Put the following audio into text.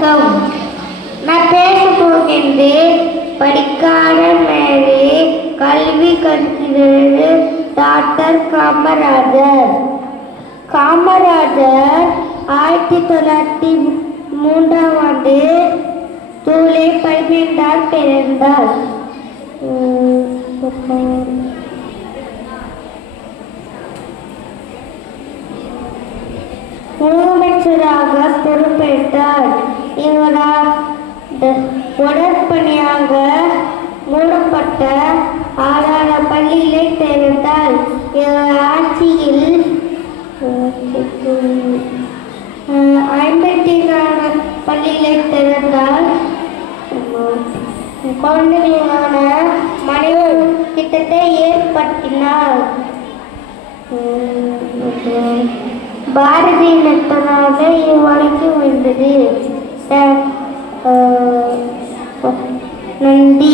வணக்கம். நான் பேச போகின்ற படிக்காத மேலே கல்வி கற்கிறது டாக்டர் காமராஜர். காமராஜர் 1903 ஜூலை 15 பிறந்தார். முதலமைச்சராக பொறுப்பேற்றார். இவரால் உடற்பணியாக மூடப்பட்ட ஆதார பள்ளிகளை திறந்தார். இவர் ஆட்சியில் 54 பள்ளிகளை திறந்தால் குழந்தைகளுக்கான மனைவி திட்டத்தை ஏற்படுத்தினார். பாரதிய நட்டனாக இவ்வழக்கு வென்றது. நன்றி.